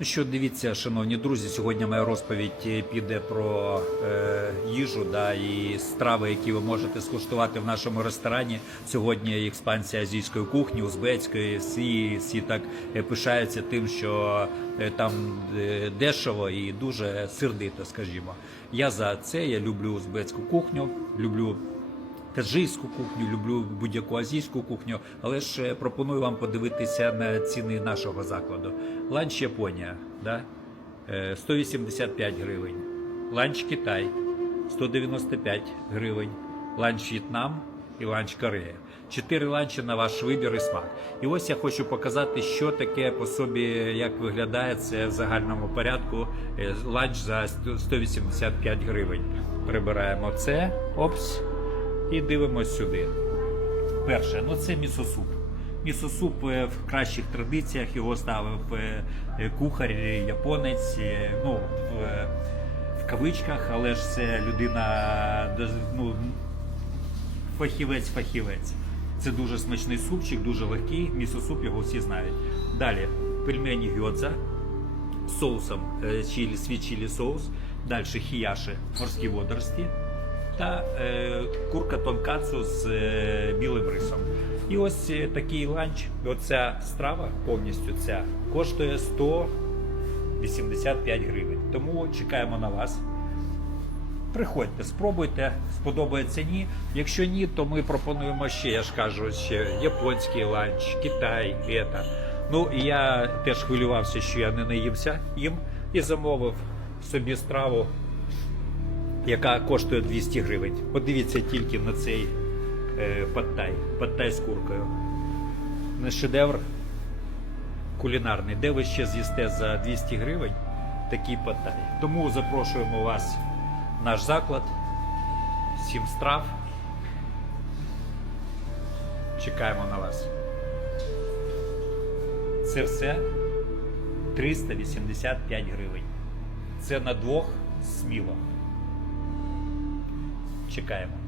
Що дивіться, шановні друзі, сьогодні моя розповідь е, піде про е, їжу да, і страви, які ви можете скуштувати в нашому ресторані. Сьогодні експансія азійської кухні, узбецької. Всі, всі так е, пишаються тим, що е, там е, дешево і дуже сердито, скажімо. Я за це, я люблю узбецьку кухню, люблю таджийську кухню, люблю будь-яку азійську кухню, але ж е, пропоную вам подивитися на ціни нашого закладу. Ланч Японія, да? е, 185 гривень. Ланч Китай 195 гривень. Ланч В'єтнам і ланч Корея. Чотири ланчі на ваш вибір і смак. І ось я хочу показати, що таке по собі, як виглядає це в загальному порядку. е, Ланч за 185 гривень. Прибираємо це. Опс. І дивимось сюди. Перше, ну це місосуп. Місосуп е, в кращих традиціях його ставив е, е, кухар, японець, ну, в, кавичках, але ж це людина ну, фахівець-фахівець. Це дуже смачний супчик, дуже легкий. Місосуп його всі знають. Далі пельмені гьодза з соусом чилі, світ чилі соус. Далі хіяші, морські водорості та е, курка тонкацу з е, білим рисом. І ось е, такий ланч. Оця страва повністю ця коштує 185 гривень. Тому чекаємо на вас. Приходьте, спробуйте, сподобається ні. Якщо ні, то ми пропонуємо ще, я ж кажу, ще японський ланч, Китай, ета. Ну я теж хвилювався, що я не наївся їм і замовив собі страву, яка коштує 200 гривень. Подивіться тільки на цей е, паттай, паттай з куркою. Не шедевр кулінарний. Де ви ще з'їсте за 200 гривень такий паттай? Тому запрошуємо вас в наш заклад. Сім страв. Чекаємо на вас. Це все 385 гривень. Це на двох сміло. Чекаємо.